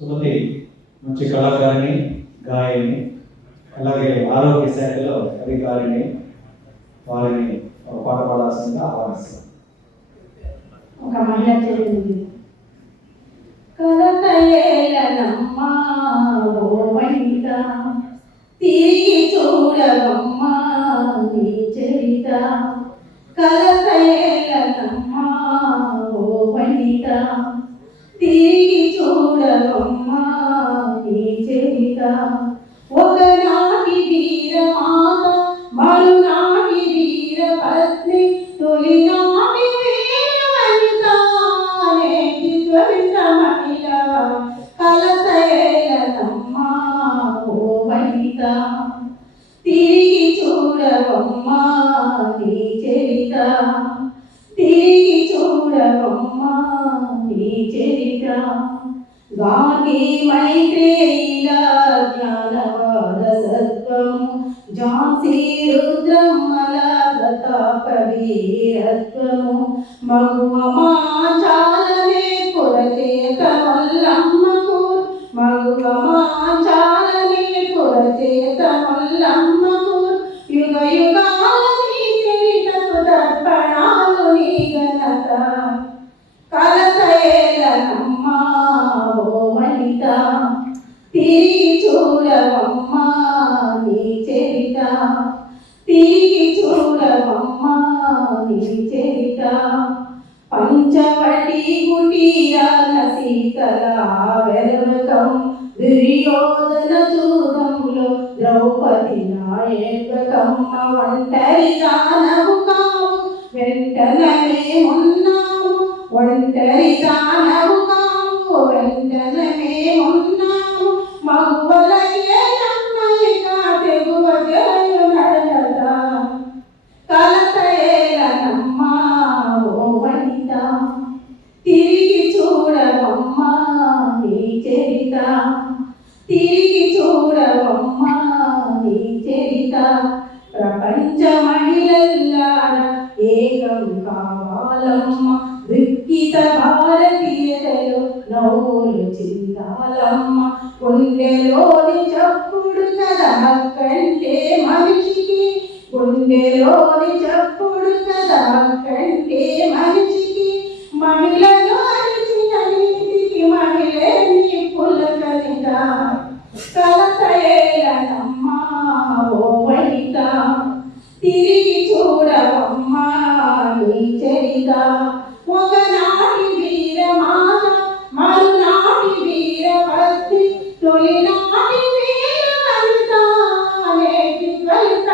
మంచి కళాకారిణి గాయని అలాగే ఆరోగ్య శాఖలో అధికారిని వారిని ఒక పాట పాడాల్సిందిగా ఆహ్వానిస్తాం. ఒక మహిళ చెల్లింది కలతయేలనమ్మా ఓ వనిత తిరిగి చూడవమ్మా నీ చరిత కలతయేలనమ్మా ఓ వనిత తిరిగి చూడవమ్మా నీ చరిత ఒకనాటి వీరమాత మరునాటి వీర పత్ని తొలినాటి వీర వనిత నేటి త్వరిత మహిళ కలతేలనమ్మా ఓ వనిత. తిరిగి చూడవమ్మా నీ చరిత తిరిగి చూడవమ్మా నీ చరిత గాంధీ మైత్రేయుల జ్ఞానవాద సత్వము ఝాన్సీ రుద్రమ్మల ప్రతాప వీరత్వము మగువ మాచాలనే పురచేత మల్లమ్మకు. మగువ మాచాలనే పురచేత మల్లమ్మకు. యుగ యుగాల నీ చరితకు దర్పణాలు నీ ఘనత. తిరిగి చూడవమ్మా నీ చరిత. తిరిగి చూడవమ్మా నీ చరిత. పంచవటి కుటీరాల సీతల వెరవకం దుర్యోధన చూదంలో ద్రౌపది నాయకమ్మ ఒంటరి దానవు కావు వెంటనే ఉన్నావు. ఒంటరి దానవు కావాలమ్మ. రిక్కిత భారతీయతలు నవ్వులు చిందాలమ్మ గుండెలోని చప్పుడు కదా కంటే మనిషికి గుండెలోని చప్పుడు కదా కంటే మనిషికి మహిళను అరిచిన నీతికి మహిళని నీ పులకరిత కలతయేలనమ్మా ఓ తిరిగి చూడవమ్మా నీ చరిత ఒకనాటి వీరమాత మరునాటి వీరభక్తి తొలినాటి వీరమంతా నేటి త్వరిత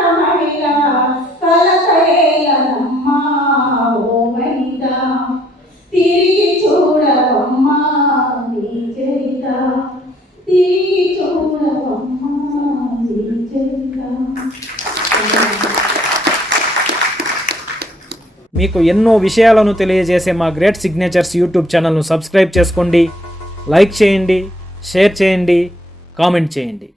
మీకు ఎన్నో విషయాలను తెలియజేసే మా గ్రేట్ సిగ్నేచర్స్ యూట్యూబ్ ఛానల్ను సబ్స్క్రైబ్ చేసుకోండి లైక్ చేయండి షేర్ చేయండి కామెంట్ చేయండి.